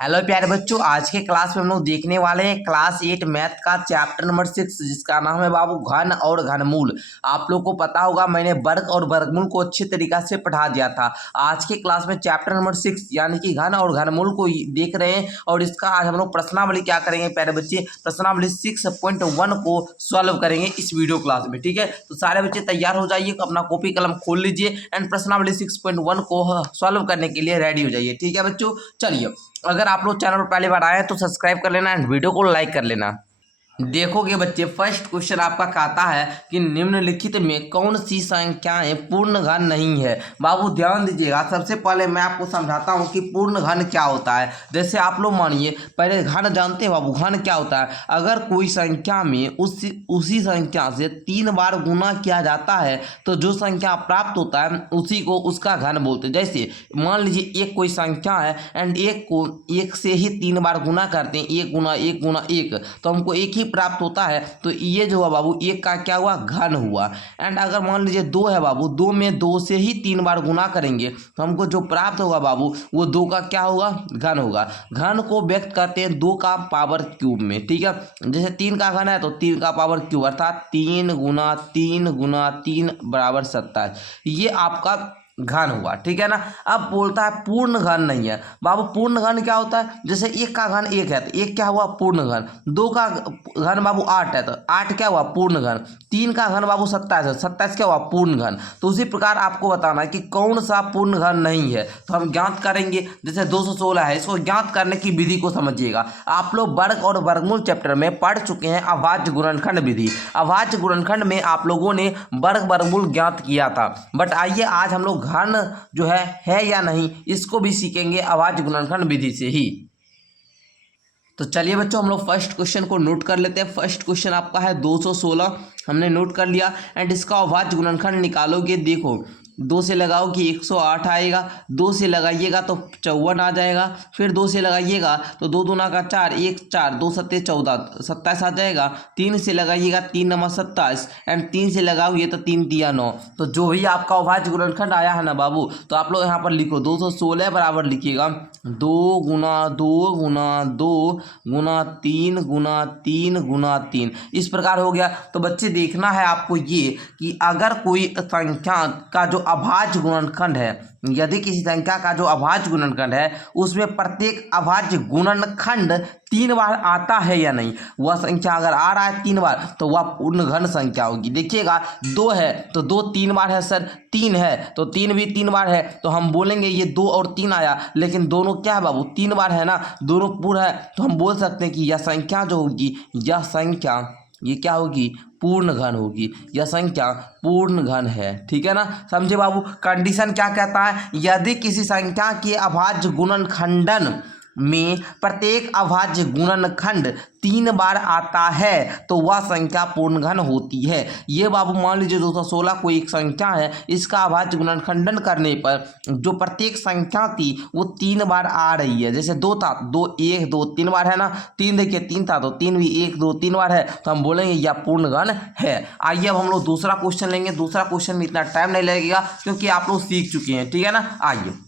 Hello प्यारे बच्चों, आज के क्लास में हम लोग देखने वाले हैं क्लास 8 मैथ का चैप्टर नंबर 6 जिसका नाम है बाबू घन और घनमूल। आप लोग को पता होगा मैंने वर्ग और वर्गमूल को अच्छे तरीका से पढ़ा दिया था। आज के क्लास में चैप्टर नंबर 6 यानी कि घन और घनमूल को देख रहे हैं और इसका आज हम लोग प्रश्नावली क्या करेंगे प्यारे बच्चे, प्रश्नावली 6.1 को सॉल्व करेंगे इस वीडियो क्लास में। ठीक है, तो सारे बच्चे तैयार हो जाइए, अपना कॉपी कलम खोल लीजिए एंड प्रश्नावली 6.1 को सॉल्व करने के लिए रेडी हो जाइए। ठीक है बच्चों, चलिए अगर आप लोग चैनल पर पहली बार आए हैं तो सब्सक्राइब कर लेना एंड वीडियो को लाइक कर लेना। देखोगे बच्चे, फर्स्ट क्वेश्चन आपका कहता है कि निम्नलिखित में कौन सी संख्याएं पूर्ण घन नहीं है। बाबू ध्यान दीजिएगा, सबसे पहले मैं आपको समझाता हूं कि पूर्ण घन क्या होता है। जैसे आप लोग मानिए, पहले घन जानते हैं बाबू, घन क्या होता है। अगर कोई संख्या में उसी संख्या से 3 बार गुना किया जाता है तो जो संख्या प्राप्त होता है उसी को उसका घन बोलते हैं। जैसे मान लीजिए एक कोई संख्या है एंड एक को एक से ही 3 बार गुना करते हैं, 1 गुना 1 गुना 1, तो हमको एक ही प्राप्त होता है, तो ये जो हुआ बाबू एक का क्या हुआ, घन हुआ। एंड अगर मान लीजिए 2 है बाबू, 2 में 2 से ही 3 बार गुना करेंगे तो हमको जो प्राप्त होगा बाबू वो 2 का क्या होगा, घन होगा। घन को व्यक्त करते हैं 2 का पावर क्यूब में। ठीक है, जैसे 3 का घन है तो 3 का पावर क्यूब अर्थात 3 गुना 3 गुना 3 बराबर 27, ये आपका घन हुआ। ठीक है ना। अब बोलता है पूर्ण घन नहीं है। बाबू पूर्ण घन क्या होता है, जैसे 1 का घन 1 है तो 1 क्या हुआ, पूर्ण घन। 2 का घन बाबू 8 है तो 8 क्या हुआ, पूर्ण घन। 3 का घन बाबू 27 है, 27 क्या हुआ, पूर्ण घन। तो उसी प्रकार आपको बताना है कि कौन सा पूर्ण घन नहीं है, तो हम ज्ञात करेंगे। जैसे 216 है, इसको ज्ञात करने की विधि को समझिएगा। आप लोग वर्ग और वर्गमूल चैप्टर में पढ़ चुके हैं अभाज्य गुणनखंड विधि। अभाज्य गुणनखंड में आप लोगों ने वर्ग वर्गमूल ज्ञात किया था, बट आइए आज हम लोग घन जो है या नहीं इसको भी सीखेंगे अभाज्य गुणनखंड विधि से ही। तो चलिए बच्चों, हम लोग फर्स्ट क्वेश्चन को नोट कर लेते हैं। फर्स्ट क्वेश्चन आपका है 216, हमने नोट कर लिया। एंड इसका अभाज्य गुणनखंड निकालोगे, देखो 2 से लगाओ कि 108 आएगा, 2 से लगाइएगा तो 54 आ जाएगा, फिर 2 से लगाइएगा तो 2 दूना का 4, 1 4, 2 सत्ते 14, 27 आ जाएगा। 3 से लगाइएगा, 3 नमा 27 एंड 3 से लगाओगे तो 3 तिया 9। तो जो भी आपका अभाज्य गुणनखंड आया है ना बाबू, तो आप लोग यहाँ पर लिखो 216 बराबर लिखिएगा 2 गुना 2 गुना 2 गुना 3 गुना 3 गुना 3। इस प्रकार हो गया। तो बच्चे देखना है आपको ये कि अगर कोई संख्या का जो अभाज्य गुणनखंड है, यदि किसी संख्या का जो अभाज्य गुणनखंड है उसमें प्रत्येक अभाज्य गुणनखंड 3 बार आता है या नहीं, वह संख्या अगर आ रहा है 3 बार तो वह पूर्ण घन संख्या होगी। देखिएगा 2 है तो 2 3 बार है सर, 3 है तो 3 भी 3 बार है, तो हम बोलेंगे ये 2 और 3 आया, लेकिन दोनों क्या है बाबू, 3 बार है ना, दोनों पूर्ण है, तो हम बोल सकते हैं कि यह संख्या जो होगी, यह संख्या ये क्या होगी, पूर्ण घन होगी। यह संख्या पूर्ण घन है। ठीक है ना, समझे बाबू। कंडीशन क्या कहता है, यदि किसी संख्या के अभाज्य गुणनखंडन में प्रत्येक अभाज्य गुणनखंड 3 बार आता है तो वह संख्या पूर्ण घन होती है। ये बाबू मान लीजिए 216 कोई एक संख्या है, इसका अभाज्य गुणनखंडन करने पर जो प्रत्येक संख्या थी वो 3 बार आ रही है। जैसे 2 था, 2 1 2 3 बार है ना, 3 देखिए 3 था तो 3 भी 1 2 3 बार है, तो हम बोलेंगे यह पूर्ण घन है। आइए अब हम लोग दूसरा क्वेश्चन लेंगे। दूसरा क्वेश्चन में इतना टाइम नहीं लगेगा क्योंकि आप लोग सीख चुके हैं। ठीक है ना। आइए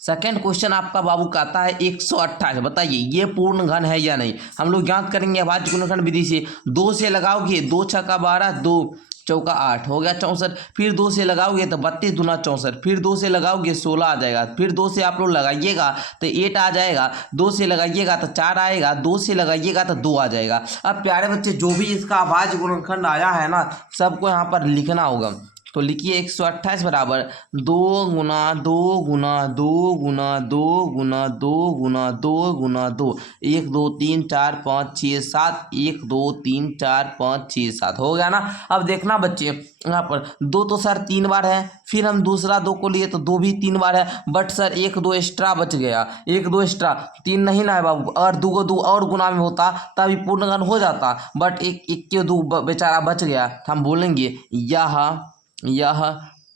सेकेंड क्वेश्चन आपका बाबू कहता है 128, बताइए ये पूर्ण घन है या नहीं। हम लोग ज्ञात करेंगे अभाज्य गुणनखंड विधि से। 2 से लगाओगे 2 छक्का 12, 2 चौका 8 हो गया 64, फिर 2 से लगाओगे तो 32 दूना 64, फिर 2 से लगाओगे 16 आ जाएगा, फिर 2 से आप लोग लगाइएगा तो 8 आ जाएगा, 2 से लगाइएगा तो 4 आएगा, 2 से लगाइएगा तो 2 आ जाएगा। अब प्यारे बच्चे जो भी इसका अभाज्य गुणनखंड आया है ना सबको यहाँ पर लिखना होगा। तो लिखिए 128 बराबर 2 गुना 2 गुना 2 गुना 2 गुना 2 गुना 2 गुना 2, 1 2 3 4 5 6 7, 1 2 3 4 5 6 7 हो गया ना। अब देखना बच्चे यहाँ पर 2 तो सर 3 बार है, फिर हम दूसरा 2 को लिए तो 2 भी 3 बार है, बट सर 1 2 एक्स्ट्रा बच गया, 1 2 एक्स्ट्रा 3 नहीं ना है बाबू। अगर 2 को 2 और गुना में होता तभी पूर्ण घन हो जाता, बट एक के 2 बेचारा बच गया। हम बोलेंगे यह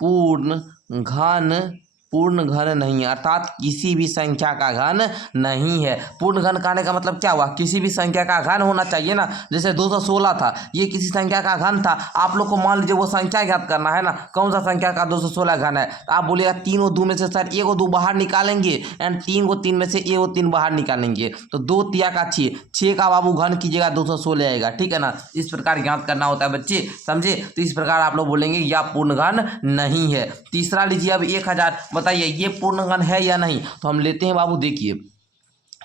पूर्ण घन पूर्ण घन नहीं है, अर्थात किसी भी संख्या का घन नहीं है। पूर्ण घन कहने का मतलब क्या हुआ, किसी भी संख्या का घन होना चाहिए ना। जैसे 216 था, ये किसी संख्या का घन था। आप लोग को मान लीजिए वो संख्या ज्ञात करना है ना, कौन सा संख्या का 216 घन है। तो आप बोलिएगा 3 और 2 में से सर 1 और 2 बाहर निकालेंगे, एंड 3 को 3 में से 1 और 3 बाहर निकालेंगे, तो 2 तिया का 6, 6 का बाबू घन कीजिएगा 216 आएगा, ठीक है ना। इस प्रकार ज्ञात करना होता है बच्चे, समझे। तो इस प्रकार आप लोग बोलेंगे या पूर्ण घन नहीं है। तीसरा लीजिए अब 1000, बताइए ये पूर्ण घन है या नहीं। तो हम लेते हैं बाबू, देखिए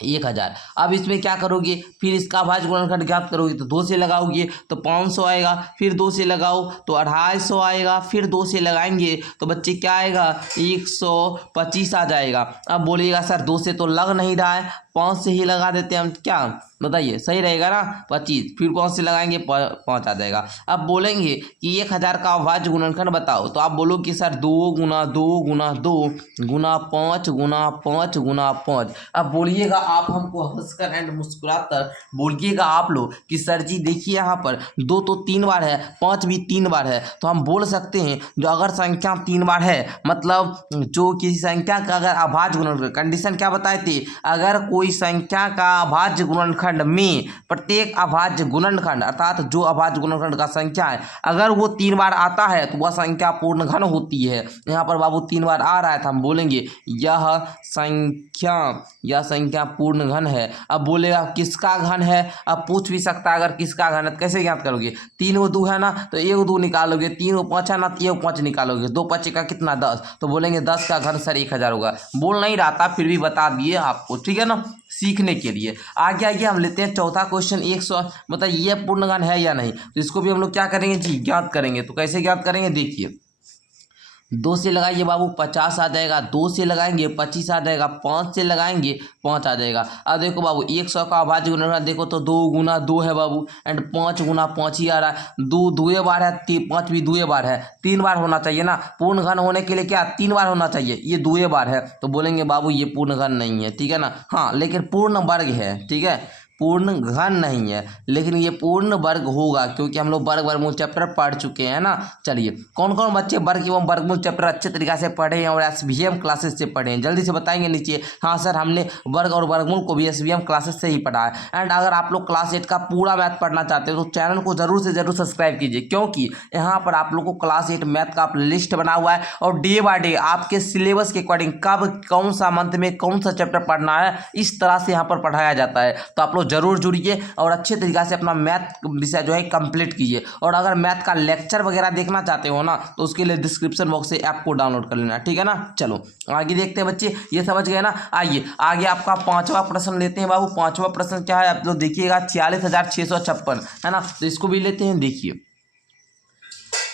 1000। अब इसमें क्या करोगे, फिर इसका अभाज्य गुणनखंड ज्ञात करोगे तो 2 से लगाओगे तो 500 आएगा, फिर 2 से लगाओ तो 250 आएगा, फिर 2 से लगाएंगे तो बच्चे क्या आएगा, 125 आ जाएगा। अब बोलिएगा सर 2 से तो लग नहीं रहा है, 5 से ही लगा देते हैं हम, क्या बताइए सही रहेगा ना, 25, फिर 5 से लगाएंगे 5 आ जाएगा। अब बोलेंगे कि 1000 का अभाज्य गुणनखंड बताओ, तो आप बोलो कि सर 2 गुना 2 गुना 2 गुना 5 गुना 5 गुना 5। अब बोलिएगा आप हमको हंसकर एंड मुस्कुराकर बोलिएगा आप लोग कि सर जी देखिए यहाँ पर 2 तो 3 बार है, 5 भी 3 बार है, तो हम बोल सकते हैं जो अगर संख्या 3 बार है, मतलब जो किसी संख्या का अगर अभाज्य गुणनखंड, कंडीशन क्या बताए थे, अगर कोई संख्या का अभाज्य गुणनखंड में प्रत्येक अभाज्य गुणनखंड अर्थात जो अभाज्य गुणनखंड का संख्या है अगर वो 3 बार आता है तो वह संख्या पूर्ण घन होती है। यहाँ पर बाबू 3 बार आ रहा है तो हम बोलेंगे यह संख्या पूर्ण घन है। अब बोलेगा किसका घन है, अब पूछ भी सकता है अगर किसका घन है तो कैसे ज्ञात करोगे, 3 और 2 है ना तो 1 और 2 निकालोगे, 3 और 5 है ना तो 1 और 5 निकालोगे, 2 5 का कितना 10, तो बोलेंगे 10 का घन सर 1000 होगा। बोल नहीं रहा था फिर भी बता दिए आपको, ठीक है ना, सीखने के लिए। आगे आइए हम लेते हैं चौथा क्वेश्चन 100, मतलब ये पूर्ण घन है या नहीं। तो इसको भी हम लोग क्या करेंगे जी, ज्ञात करेंगे। तो कैसे ज्ञात करेंगे, देखिए 2 से लगाइए बाबू 50 आ जाएगा, 2 से लगाएंगे 25 आ जाएगा, 5 से लगाएंगे 5 आ जाएगा। अब देखो बाबू 100 का अभाज्य गुणनखंड देखो तो 2 गुना 2 है बाबू, एंड 5 गुना 5 ही आ रहा है, 2 2 बार है, 5 भी 2 बार है, 3 बार होना चाहिए ना। पूर्ण घन होने के लिए क्या 3 बार होना चाहिए, ये 2 बार है, तो बोलेंगे बाबू ये पूर्ण घन नहीं है, ठीक है ना। हाँ लेकिन पूर्ण वर्ग है, ठीक है, पूर्ण घन नहीं है लेकिन ये पूर्ण वर्ग होगा, क्योंकि हम लोग वर्ग वर्गमूल चैप्टर पढ़ चुके हैं ना। चलिए कौन कौन बच्चे वर्ग एवं वर्गमूल चैप्टर अच्छे तरीके से पढ़े हैं और एसवीएम क्लासेस से पढ़े हैं, जल्दी से बताएंगे नीचे। हाँ सर हमने वर्ग और वर्गमूल को भी एसवीएम क्लासेस से ही पढ़ा है। एंड अगर आप लोग क्लास 8 का पूरा मैथ पढ़ना चाहते हो तो चैनल को जरूर से जरूर सब्सक्राइब कीजिए, क्योंकि यहाँ पर आप लोग को क्लास 8 मैथ का लिस्ट बना हुआ है और डे बाय डे आपके सिलेबस के अकॉर्डिंग कब कौन सा मंथ में कौन सा चैप्टर पढ़ना है इस तरह से यहाँ पर पढ़ाया जाता है। तो आप लोग जरूर जुड़िए और अच्छे तरीके से अपना मैथ विषय जो है कंप्लीट कीजिए। और अगर मैथ का लेक्चर वगैरह देखना चाहते हो ना तो उसके लिए डिस्क्रिप्शन बॉक्स से ऐप को डाउनलोड कर लेना, ठीक है ना। चलो आगे देखते हैं बच्चे, ये समझ गए ना। आइए आगे आपका 5वां प्रश्न लेते हैं बाबू। 5वां प्रश्न क्या है आप लोग देखिएगा, 46,656 है ना, तो इसको भी लेते हैं। देखिए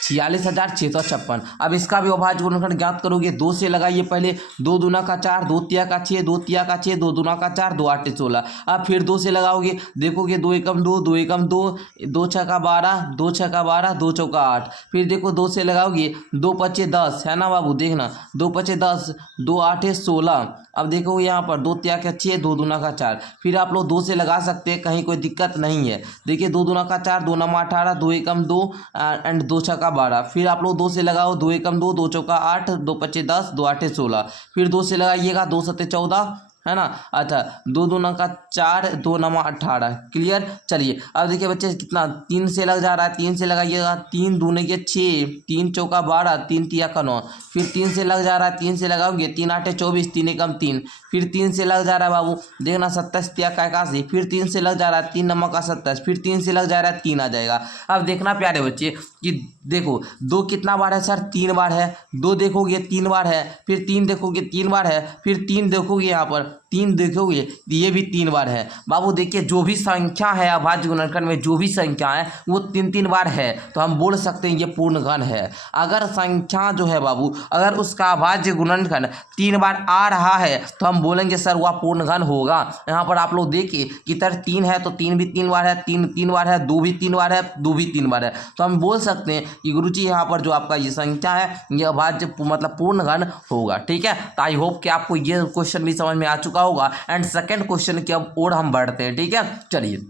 46,656। अब इसका भी अभाज्य गुणनखंड ज्ञात करोगे, 2 से लगाइए पहले, 2 दूना का 4, 2 तिया का 6, 2 तिया का 6, 2 दूना का 4, 2 8 16। अब फिर 2 से लगाओगे, देखोगे 2 एकम 2, 2 एकम 2, 2 6 का 12, 2 6 का 12, 2 चौका 8। फिर देखो 2 से लगाओगे, 2 5 10 है ना बाबू, देखना 2 5 10, 2 8 16। अब देखो यहाँ पर 2 तिया का 6, 2 दूना का 4। फिर आप लोग 2 से लगा सकते हैं, कहीं कोई दिक्कत नहीं है। देखिए 2 दूना का 4, 2 नमा 18, 2 एकम 2 एंड 2 छक्का 12। फिर आप लोग 2 से लगाओ, 2 एकम 2, 2 चौका 8, 2 पच्चे 10, 2 आठे 16। फिर 2 से लगाइएगा, 2 सत्ते 14 है ना। अच्छा 2 दूना का 4, 2 नमा 18, क्लियर। चलिए अब देखिए बच्चे कितना 3 से लग जा रहा है, 3 से लगाइएगा, 3 दूने के 6, 3 चौका 12, 3 तिया का 9। फिर 3 से लग जा रहा है, 3 से लगाओगे, 3 आठे 24, 3 एकम 3। फिर 3 से लग जा रहा है बाबू, देखना 27 तिया का 81। फिर 3 से लग जा रहा है, 3 नमा का 27। फिर 3 से लग जा रहा है, 3 आ जाएगा। अब देखना प्यारे बच्चे कि देखो 2 कितना बार है सर, 3 बार है। 2 देखोगे 3 बार है, फिर 3 देखोगे 3 बार है, फिर 3 देखोगे यहाँ पर 3 देखोगे ये भी 3 बार है। बाबू देखिए जो भी संख्या है अभाज्य गुणनखंड में जो भी संख्या है वो 3 बार है, तो हम बोल सकते हैं ये पूर्ण घन है। अगर संख्या जो है बाबू अगर उसका अभाज्य गुणनखंड 3 बार आ रहा है तो हम बोलेंगे सर वह पूर्ण घन होगा। यहाँ पर आप लोग देखिए कि इधर 3 है तो 3 भी 3 बार है, 3 बार है, 2 भी 3 बार है, 2 भी 3 बार है, तो हम बोल सकते हैं कि गुरुजी यहाँ पर जो आपका ये संख्या है ये अभाज्य मतलब पूर्ण घन होगा, ठीक है। तो आई होप कि आपको ये क्वेश्चन भी समझ में आ चुका होगा। एंड सेकंड क्वेश्चन की अब और हम बढ़ते हैं, ठीक है। चलिए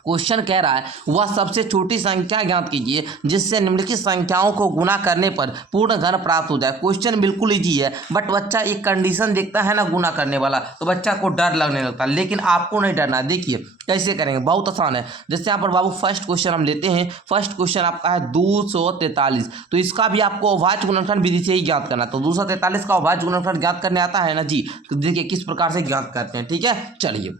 क्वेश्चन कह रहा है वह सबसे छोटी संख्या ज्ञात कीजिए जिससे निम्नलिखित संख्याओं को गुना करने पर पूर्ण घन प्राप्त हो जाए। क्वेश्चन बिल्कुल इजी है, बट बच्चा एक कंडीशन देखता है ना गुना करने वाला, तो बच्चा को डर लगने लगता है, लेकिन आपको नहीं डरना। देखिए कैसे करेंगे, बहुत आसान है। जैसे यहाँ पर बाबू फर्स्ट क्वेश्चन हम लेते हैं। फर्स्ट क्वेश्चन आपका है 243, तो इसका भी आपको अभाज्य गुणनखंड विधि से ही ज्ञात करना। तो 243 का अभाज्य गुणनखंड ज्ञात करने आता है ना जी, तो देखिए किस प्रकार से ज्ञात करते हैं। ठीक है, चलिए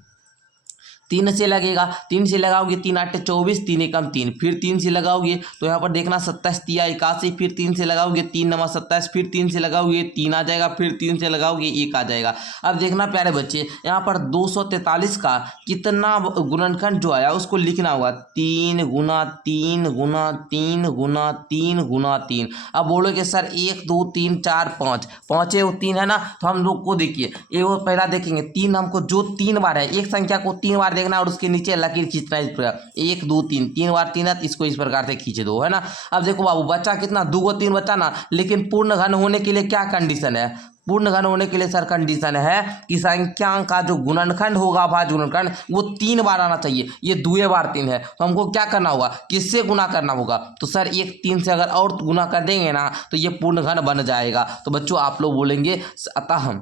3 से लगेगा, 3 से लगाओगे 3 8 24, 3 एकम 3, फिर 3 से लगाओगे तो यहाँ पर देखना 27 तिया 81, फिर 3 से लगाओगे 3 नमा 27, फिर 3 से लगाओगे 3 आ जाएगा, फिर 3 से लगाओगे 1 आ जाएगा। अब देखना प्यारे बच्चे, यहाँ पर 243 का कितना गुणनखंड जो आया उसको लिखना होगा 3 गुना 3 गुना 3 गुना 3 गुना 3। अब बोलोगे सर 1 2 3 4 5, पाँचे 3 है ना, तो हम लोग को देखिए ये वो पहला देखेंगे 3, हमको जो 3 बार है एक संख्या को 3 बार देखना और उसके नीचे लकीर खींचना है इस प्रकार 1 2 3, 3 बार 3 है, इसको इस प्रकार से खींच दो, है ना। अब देखो बाबू बच्चा कितना 2 को 3 बच्चा ना, लेकिन पूर्ण घन होने के लिए क्या कंडीशन है? पूर्ण घन होने के लिए सर कंडीशन है कि संख्या का जो गुणनखंड होगा अभाज्य गुणनखंड वो 3 बार आना चाहिए। ये 2 बार 3 है, तो हमको क्या करना होगा, किससे गुना करना होगा? तो सर एक 3 से अगर और गुना कर देंगे ना तो ये पूर्ण घन बन जाएगा। तो बच्चों आप लोग बोलेंगे अतः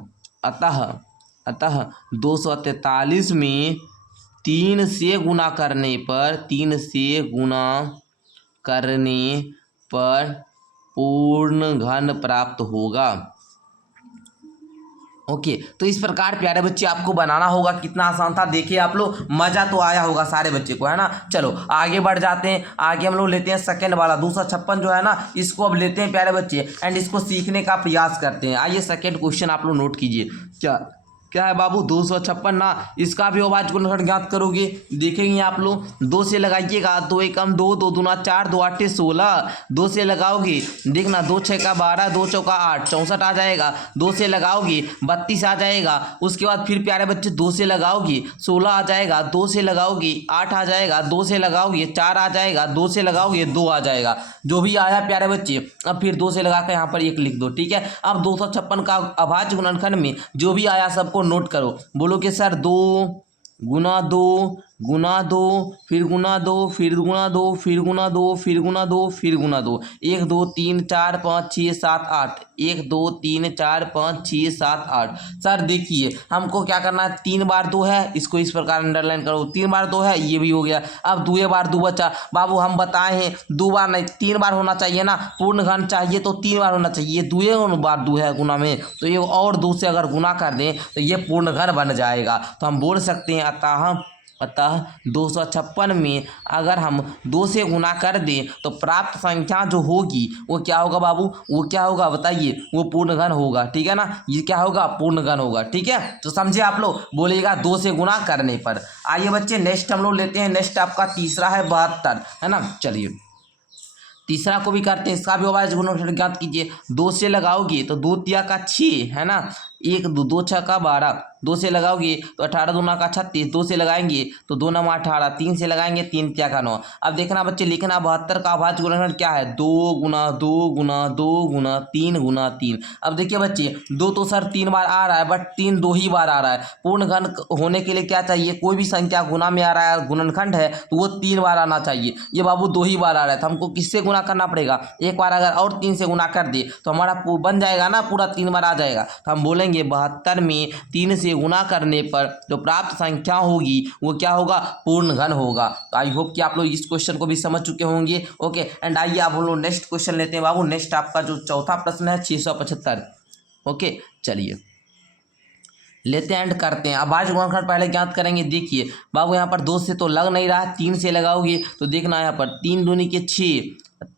अतः अतः 243 में 3 से गुना करने पर 3 से गुना करने पर पूर्ण घन प्राप्त होगा। ओके, तो इस प्रकार प्यारे बच्चे आपको बनाना होगा। कितना आसान था देखिए आप लोग, मजा तो आया होगा सारे बच्चे को, है ना। चलो आगे बढ़ जाते हैं। आगे हम लोग लेते हैं सेकंड वाला 256 जो है ना, इसको अब लेते हैं प्यारे बच्चे एंड इसको सीखने का प्रयास करते हैं। आइए सेकंड क्वेश्चन आप लोग नोट कीजिए। क्या है बाबू 256 ना, इसका भी अभाज्य गुणनखंड ज्ञात करोगे। देखेंगे आप लोग 2 से लगाइएगा 2 एकम 2, 2 दूना 4, 2 8 16, 2 से लगाओगे देखना 2 6 का 12, 2 चौका 8 64 आ जाएगा। 2 से लगाओगे 32 आ जाएगा। उसके बाद फिर प्यारे बच्चे 2 से लगाओगे 16 आ जाएगा। 2 से लगाओगे 8 आ जाएगा। 2 से लगाओगे 4 आ जाएगा। 2 से लगाओगे 2 आ जाएगा। जो भी आया प्यारे बच्चे अब फिर 2 से लगा कर यहाँ पर 1 लिख दो। ठीक है, अब 256 का अभाज्य गुणनखंड में जो भी आया सबको नोट करो। बोलो कि सर 2 गुना 2 गुना 2 फिर गुना 2 फिर गुना 2 फिर गुना 2 फिर गुना 2 फिर गुना 2, 1 2 3 4 5 6 7 8, 1 2 3 4 5 6 7 8। सर देखिए हमको क्या करना है, 3 बार 2 है, इसको इस प्रकार अंडरलाइन करो। 3 बार 2 है, ये भी हो गया। अब 2 बार 2 बचा। बाबू हम बताए हैं 2 बार नहीं 3 बार होना चाहिए ना, पूर्ण घन चाहिए तो 3 बार होना चाहिए। 2 बार 2 है गुना में, तो ये और 2 से अगर गुना कर दें तो ये पूर्ण घन बन जाएगा। तो हम बोल सकते हैं अतः 256 में अगर हम 2 से गुना कर दें तो प्राप्त संख्या जो होगी वो क्या होगा बाबू, वो क्या होगा बताइए, वो पूर्ण घन होगा। ठीक है ना, ये क्या होगा, पूर्ण घन होगा। ठीक है, तो समझे आप लोग, बोलिएगा 2 से गुना करने पर। आइए बच्चे नेक्स्ट हम लोग लेते हैं। नेक्स्ट आपका तीसरा है 72, है ना। चलिए तीसरा को भी करते हैं, इसका भी अभाज्य गुणनखंड ज्ञात कीजिए। 2 से लगाओगे तो 2 तिया का 6, है ना, 1 2 2 6 का 12, 2 से लगाओगे तो 18 दूना का 36, 2 से लगाएंगे तो 2 9 18, 3 से लगाएंगे 3 तिया का 9। अब देखना बच्चे लिखना 72 का अभाज्य गुणनखंड क्या है, 2 गुना 2 गुना 2 गुना 3 गुना 3। अब देखिए बच्चे 2 तो सर 3 बार आ रहा है, बट 3 2 ही बार आ रहा है। पूर्ण घन होने के लिए क्या चाहिए, कोई भी संख्या गुना में आ रहा है गुणनखंड है तो वो 3 बार आना चाहिए। ये बाबू 2 ही बार आ रहा है, तो हमको किससे गुना करना पड़ेगा, एक बार अगर और 3 से गुना कर दे तो हमारा बन जाएगा ना, पूरा 3 बार आ जाएगा। तो हम बोलेंगे 72 में 3 से गुना करने पर जो प्राप्त संख्या होगी वो क्या होगा, पूर्ण घन होगा। तो आई होप कि आप लोग इस क्वेश्चन को भी समझ चुके होंगे। ओके, एंड आइए आप लोग नेक्स्ट क्वेश्चन लेते हैं बाबू। नेक्स्ट आपका जो चौथा प्रश्न है 675। ओके चलिए लेते हैं एंड करते हैं। अभाज्य गुणनखंड पहले ज्ञात करेंगे। देखिए बाबू यहाँ पर 2 से तो लग नहीं रहा, 3 से लगाओगे तो देखना यहाँ पर 3 दूनी के 6,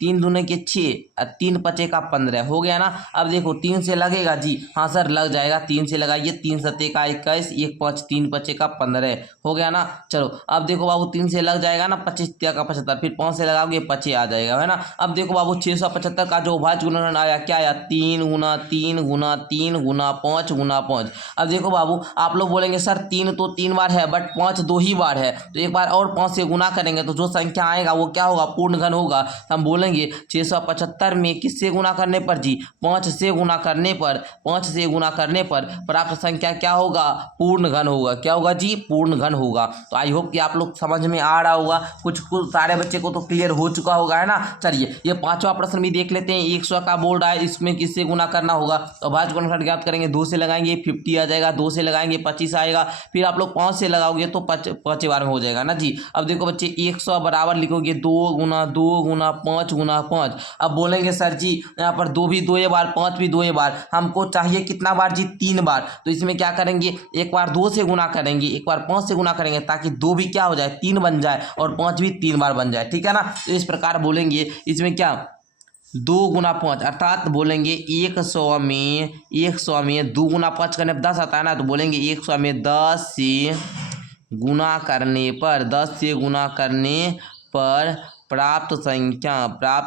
3 दूने के 6 और 3 पचे का 15 हो गया ना। अब देखो 3 से लगेगा जी, हाँ सर लग जाएगा, 3 से लगाइए, 3 सत्ते का 21, 1 5 3 पचे का 15 हो गया ना। चलो अब देखो बाबू 3 से लग जाएगा ना, 25 का 75, फिर 5 से लगाओगे 25 आ जाएगा, है ना। अब देखो बाबू 675 का जो अभाज्य गुणनखंड आया क्या आया, 3 गुना 3 गुना 3 गुना 5 गुना 5। अब देखो बाबू आप लोग बोलेंगे सर 3 तो 3 बार है, बट 5 2 ही बार है, तो एक बार और 5 से गुना करेंगे तो जो संख्या आएगा वो क्या होगा, पूर्ण घन होगा। हम बोलेंगे 675 में किससे गुना करने पर जी, 5 से गुना करने पर, 5 से गुना करने पर प्राप्त संख्या क्या होगा, पूर्ण घन होगा। क्या होगा जी, पूर्ण घन होगा। तो आई होप कि आप लोग समझ में आ रहा होगा, कुछ सारे बच्चे को तो क्लियर हो चुका होगा, है ना। चलिए ये पांचवा प्रश्न भी देख लेते हैं। 100 का बोल रहा है, इसमें किससे गुना करना होगा, तो भाज्य गुणनखंड ज्ञात करेंगे। 2 से लगाएंगे 50 आ जाएगा, 2 से लगाएंगे 25 आएगा, फिर आप लोग 5 से लगाओगे तो 5 बार में हो जाएगा ना जी। अब देखो बच्चे 100 बराबर लिखोगे 2 गुना 2 गुना 5 गुना 5। अब बोलेंगे सर जी यहाँ पर 2 भी 2 बार, 5 भी 2 बार, हमको चाहिए कितना बार जी, 3 बार। तो इसमें क्या करेंगे, एक बार 2 से गुना करेंगे, एक बार 5 से गुना करेंगे, ताकि 2 भी क्या हो जाए, 3 बन जाए, और 5 भी 3 बार बन जाए, ठीक है ना। तो इस प्रकार बोलेंगे इसमें क्या, 2 गुना 5 अर्थात बोलेंगे 100 में 2 गुना 5 करने पर 10 आता है ना। तो बोलेंगे 100 में 10 से गुना करने पर, 10 से गुना करने पर प्राप्त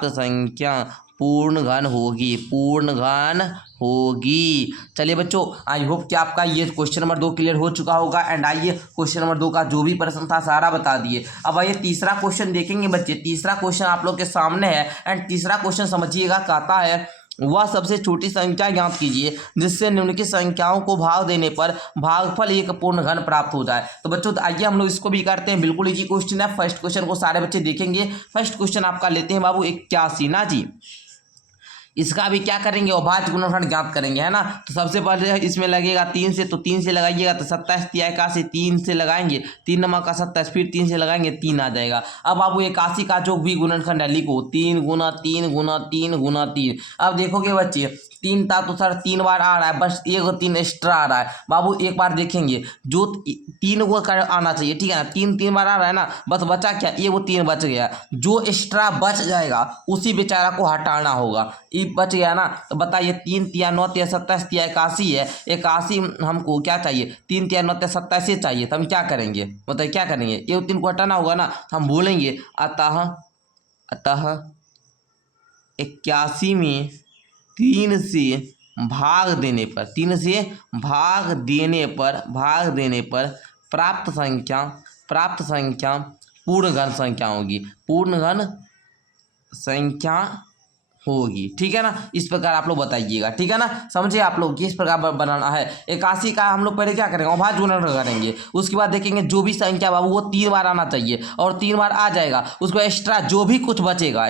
संख्या पूर्ण घन होगी, पूर्ण घन होगी। चलिए बच्चों, आई होप कि आपका ये क्वेश्चन नंबर 2 क्लियर हो चुका होगा। एंड आइए क्वेश्चन नंबर 2 का जो भी प्रश्न था सारा बता दिए। अब आइए तीसरा क्वेश्चन देखेंगे बच्चे। तीसरा क्वेश्चन आप लोग के सामने है। एंड तीसरा क्वेश्चन समझिएगा, कहता है वह सबसे छोटी संख्या ज्ञात कीजिए जिससे निम्नलिखित संख्याओं को भाग देने पर भागफल एक पूर्ण घन प्राप्त हो जाए। तो बच्चों आइए हम लोग इसको भी करते हैं। बिल्कुल इजी क्वेश्चन है। फर्स्ट क्वेश्चन को सारे बच्चे देखेंगे। फर्स्ट क्वेश्चन आपका लेते हैं बाबू 81 ना जी। इसका भी क्या करेंगे, अभाज्य गुणनखंड ज्ञात करेंगे, है ना। तो सबसे पहले इसमें लगेगा 3 से, तो 3 से लगाइएगा तो 27 तिया 81, 3 से लगाएंगे 3 नमक का 27, फिर 3 से लगाएंगे 3 आ जाएगा। अब बाबू 81 का जो भी गुणनखंड है लिखो 3 गुना 3 गुना 3 गुना 3। अब देखोगे बच्चे 3 था तो सर 3 बार आ रहा है, बस एक 3 एक्स्ट्रा आ रहा है। बाबू एक बार देखेंगे जो 3 को कर आना चाहिए, ठीक है ना। 3 बार आ रहा है ना, बस बचा क्या, ये वो 3 बच गया। जो एक्स्ट्रा बच जाएगा उसी बेचारा को हटाना होगा। ये बच गया ना, तो बताइए 3 तिया 9 तिया 27 तिया 81 है। 81 हमको क्या चाहिए, 3 तिया 9 तिया 27 चाहिए। तो हम क्या करेंगे, बताइए क्या करेंगे, ये 3 को हटाना होगा ना। हम बोलेंगे अतः 81 में 3 से भाग देने पर, 3 से भाग देने पर प्राप्त संख्या पूर्ण घन संख्या होगी, पूर्ण घन संख्या होगी, ठीक है ना। इस प्रकार आप लोग बताइएगा, ठीक है ना। समझे आप लोग कि इस प्रकार बनाना है। 81 का हम लोग पहले क्या करेंगे, अभाज्य गुणनखंड करेंगे। उसके बाद देखेंगे जो भी संख्या बाबू वो 3 बार आना चाहिए, और 3 बार आ जाएगा। उसको एक्स्ट्रा जो भी कुछ बचेगा,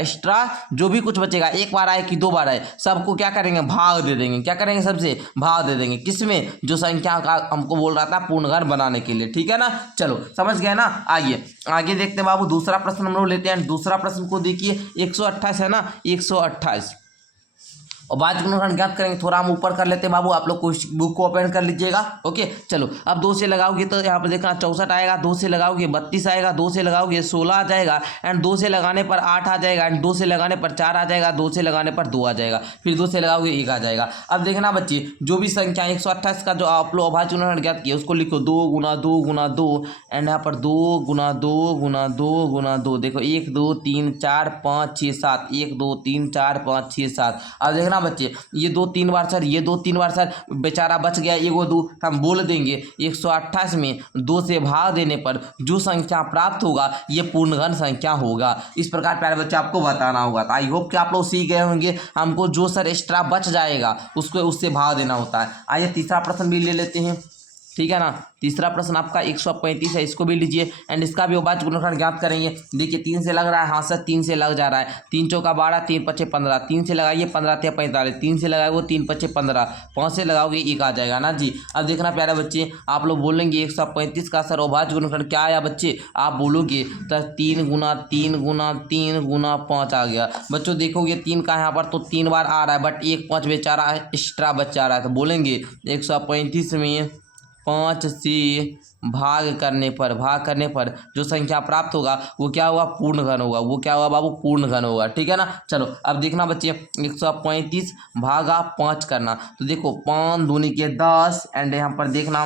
एक बार आए कि 2 बार आए, सबको क्या करेंगे, भाग दे देंगे। क्या करेंगे, सबसे भाग दे देंगे। किसमें, जो संख्या का हमको बोल रहा था पूर्ण घन बनाने के लिए, ठीक है ना। चलो समझ गए ना। आइए आगे देखते हैं बाबू। दूसरा प्रश्न हम लोग लेते हैं। दूसरा प्रश्न को देखिए 128 है ना, 128 और भाज्य गुणनखंड ज्ञात करेंगे। थोड़ा हम ऊपर कर लेते हैं बाबू, आप लोग बुक को ओपन कर लीजिएगा। ओके चलो, अब 2 से लगाओगे तो यहाँ पर देखना 64 आएगा, 2 से लगाओगे 32 आएगा, 2 से लगाओगे 16 आ जाएगा, एंड 2 से लगाने पर 8 आ जाएगा, एंड 2 से लगाने पर 4 आ जाएगा, 2 से लगाने पर 2 आ जाएगा, फिर 2 से लगाओगे 1 आ जाएगा। अब देखना बच्चे जो भी संख्या 128 का जो आप लोग अभाज्य गुणनखंड ज्ञात किया उसको लिखो 2 गुना 2 गुना 2, एंड यहाँ पर 2 गुना 2 गुना 2 गुना 2। देखो 1 2 3 4 5 6 7, 1 2 3 4 5 6 7। अब देखना बच्चे ये 2 3 बार सर, ये 2 3 बार सर, बेचारा बच गया एगो 2। हम बोल देंगे 128 में 2 से भाग देने पर जो संख्या प्राप्त होगा ये पूर्ण घन संख्या होगा। इस प्रकार प्यारे बच्चे आपको बताना होगा। तो आई होप कि आप लोग सीख गए होंगे। हमको जो सर एक्स्ट्रा बच जाएगा उसको उससे भाग देना होता है। आइए तीसरा प्रश्न भी ले लेते हैं, ठीक है ना। तीसरा प्रश्न आपका 135 है, इसको भी लीजिए, एंड इसका भी अभाज्य गुणनखंड ज्ञात करेंगे। देखिए 3 से लग रहा है, हाँ सर 3 से लग जा रहा है। 3 चौका 12, 3 पच्चे 15, 3 से लगाइए 15 तिया 45, 3 से लगाओगे 3 पच्चे 15, 5 से लगाओगे 1 आ जाएगा ना जी। अब देखना प्यारे बच्चे, आप लोग बोलेंगे 135 का सर अभाज्य गुणनखंड क्या आया बच्चे, आप बोलोगे तो 3 गुना 3 गुना 3 गुना 5 आ गया। बच्चों देखोगे 3 का यहाँ पर तो 3 बार आ रहा है, बट 1 5 बेचारा एक्स्ट्रा बचा रहा है। तो बोलेंगे 135 में 5 से भाग करने पर जो संख्या प्राप्त होगा वो क्या होगा, पूर्ण घन होगा। वो क्या होगा बाबू, पूर्ण घन होगा, ठीक है ना। चलो अब देखना बच्चे 135 भागा 5 करना। तो देखो 5 दूनी के 10, एंड यहाँ पर देखना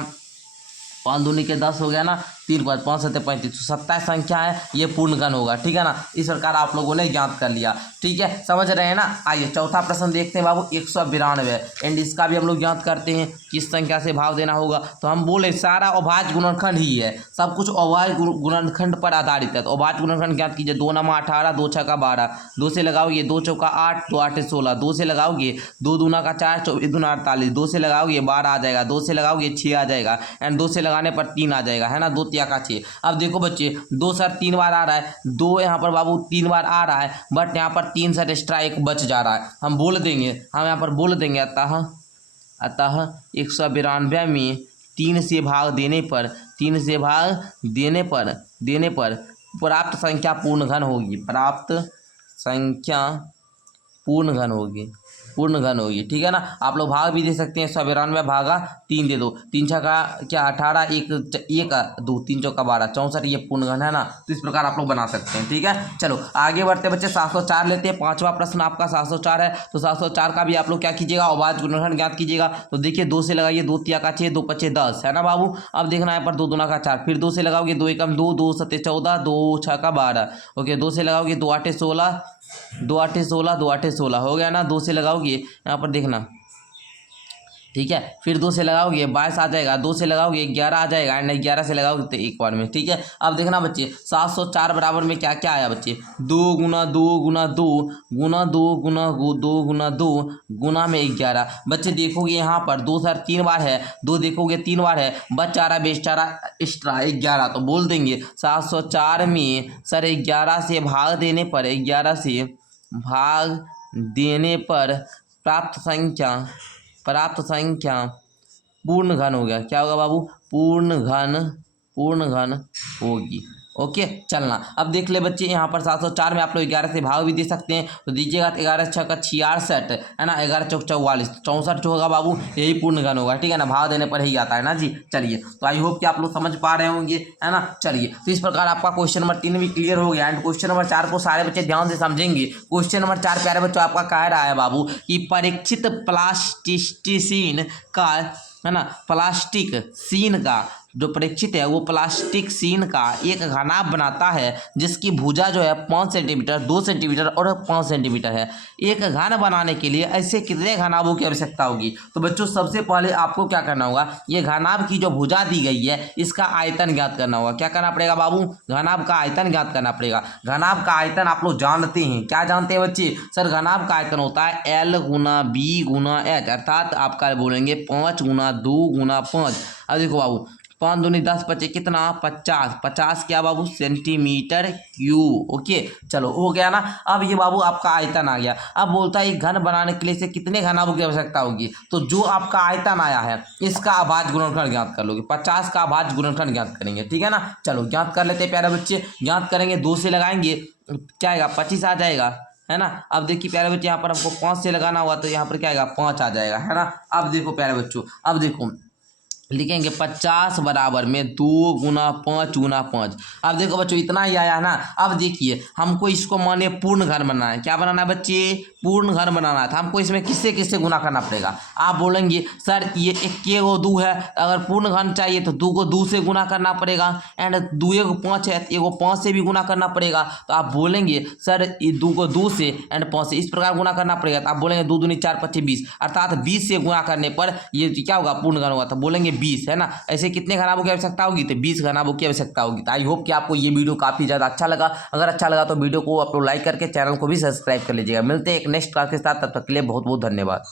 5 दूनी के 10 हो गया ना, 3 5 5 7 35, 27 संख्या है, ये पूर्ण घन होगा। ठीक है ना, इस प्रकार आप लोगों ने ज्ञात कर लिया। ठीक है, समझ रहे हैं ना। आइए चौथा प्रश्न देखते हैं बाबू, 192 एंड इसका भी हम लोग ज्ञात करते हैं किस संख्या से भाग देना होगा। तो हम बोले सारा अभाज्य गुणनखंड ही है, सब कुछ अभाज्य गुणनखंड पर आधारित है। तो अभाज्य गुणनखंड ज्ञात कीजिए। 2 9 18, 2 6 12, 2 से लगाओगे 2 चौका 8, 2 8 16, 2 से लगाओगे 2 दूना का 4, 24 दूना 48, 2 से लगाओगे 12 आ जाएगा, 2 से लगाओगे 6 आ जाएगा एंड 2 से लगाने पर 3 आ जाएगा, है ना, 2 तिया का 6। अब देखो बच्चे 2 सर 3 बार आ रहा है, 2 यहाँ पर बाबू 3 बार आ रहा है, बट यहाँ पर 3 सर एक्स्ट्रा 1 बच जा रहा है। हम बोल देंगे, हम यहाँ पर बोल देंगे अतः 192 में 3 से भाग देने पर प्राप्त संख्या पूर्ण घन होगी। प्राप्त संख्या पूर्ण घन होगी। ठीक है ना। आप लोग भाग भी दे सकते हैं, 192 भागा 3 दे दो, 3 छक्का क्या 18, 1 2 3 चौका 12, 64, ये पूर्ण घन है ना। तो इस प्रकार आप लोग बना सकते हैं। ठीक है, चलो आगे बढ़ते बच्चे 704 लेते हैं। पांचवा प्रश्न आपका 704 है। तो 704 का भी आप लोग क्या कीजिएगा, अभाज्य गुणनखंड ज्ञात कीजिएगा। तो देखिए 2 से लगाइए, 2 तिया का 6, 2 पचे 10, है ना बाबू। अब देखना है पर 2 दूना का 4, फिर 2 से लगाओगे 2 एकम 2, 2 सत्ते 14, 2 6 का 12, ओके। 2 से लगाओगे 2 8 16, 2 8 16, 2 8 16 हो गया ना। 2 से लगाओगे यहाँ पर देखना, ठीक है, फिर 2 से लगाओगे 22 आ जाएगा, 2 से लगाओगे 11 आ जाएगा एंड 11 से लगाओगे तो एक बार में। ठीक है, अब देखना बच्चे 704 बराबर में क्या क्या आया बच्चे, 2 गुना 2 गुना 2 गुना 2 गुना 2 गुना 2 गुना में 11। बच्चे देखोगे यहाँ पर 2 सर 3 बार है, 2 देखोगे 3 बार है, बच आ रहा बेचारा एक्स्ट्रा 11। तो बोल देंगे 704 में सर 11 से भाग देने पर प्राप्त संख्या पूर्ण घन हो गया। क्या होगा बाबू, पूर्ण घन होगी। ओके, चलना अब देख ले बच्चे, यहाँ पर 704 में आप लोग 11 से भाग भी दे सकते हैं। तो दीजिएगा 11 6 का 66 है ना, 11 चौक 44, 64 जो होगा बाबू यही पूर्ण घन होगा। ठीक है ना, भाग देने पर ही आता है ना जी। चलिए, तो आई होप कि आप लोग समझ पा रहे होंगे, है ना। चलिए, तो इस प्रकार आपका क्वेश्चन नंबर 3 भी क्लियर हो गया एंड क्वेश्चन नंबर 4 को सारे बच्चे ध्यान से समझेंगे। क्वेश्चन नंबर 4 प्यारे बच्चों आपका कह रहा है बाबू कि परीक्षित प्लास्टिसिन का, है ना, प्लास्टिक सीन का जो परीक्षित है वो प्लास्टिक सीन का एक घनाभ बनाता है जिसकी भुजा जो है 5 सेंटीमीटर, 2 सेंटीमीटर और 5 सेंटीमीटर है। एक घन बनाने के लिए ऐसे कितने घनाभों की आवश्यकता होगी। तो बच्चों सबसे पहले आपको क्या करना होगा, ये घनाभ की जो भुजा दी गई है इसका आयतन ज्ञात करना होगा। क्या करना पड़ेगा बाबू, घनाभ का आयतन ज्ञात करना पड़ेगा। घनाभ का आयतन आप लोग जानते हैं, क्या जानते हैं बच्चे, सर घनाभ का आयतन होता है L गुना B गुना H, अर्थात आपका बोलेंगे 5 गुना 2 गुना 5। अब देखो बाबू 5 दूनी 10 बचे कितना 50, 50 क्या बाबू सेंटीमीटर क्यूब। ओके, चलो हो गया ना। अब ये बाबू आपका आयतन आ गया। अब बोलता है एक घन बनाने के लिए से कितने घनाभों की आवश्यकता होगी। तो जो आपका आयतन आया है इसका अभाज्य गुणनखंड ज्ञात कर लोगे, 50 का अभाज्य गुणनखंड ज्ञात करेंगे। ठीक है ना, चलो ज्ञात कर लेते हैं प्यारे बच्चे। ज्ञात करेंगे 2 से लगाएंगे क्या आएगा 25 आ जाएगा, है ना। अब देखिए प्यारे बच्चे यहाँ पर हमको 5 से लगाना हुआ तो यहाँ पर क्या आएगा 5 आ जाएगा, है ना। अब देखो प्यारे बच्चों, अब देखो लिखेंगे 50 बराबर में 2 गुना 5 गुना 5। अब देखो बच्चों इतना ही आया ना। अब देखिए हमको इसको माने पूर्ण घन बनाना है। क्या बनाना है बच्चे, पूर्ण घन बनाना है। तो हमको इसमें किससे किससे गुना करना पड़ेगा। आप बोलेंगे सर ये 1 को 2 है, अगर पूर्ण घन चाहिए तो 2 को 2 से गुना करना पड़ेगा एंड 2 को 5 है, 1 को 5 से भी गुना करना पड़ेगा। तो आप बोलेंगे सर ये 2 को 2 से एंड 5 से इस प्रकार गुना करना पड़ेगा। तो आप बोलेंगे 2 दूनी 4 25 20, अर्थात 20 से गुना करने पर ये क्या होगा पूर्ण घन होगा। तो बोलेंगे 20, है ना। ऐसे कितने घनाभों की आवश्यकता होगी, तो 20 घनाभों की आवश्यकता होगी। तो आई होप कि आपको ये वीडियो काफी ज्यादा अच्छा लगा। अगर अच्छा लगा तो वीडियो को आप लोग लाइक करके चैनल को भी सब्सक्राइब कर लीजिएगा। मिलते हैं एक नेक्स्ट क्लास के साथ, तब तक के लिए बहुत बहुत धन्यवाद।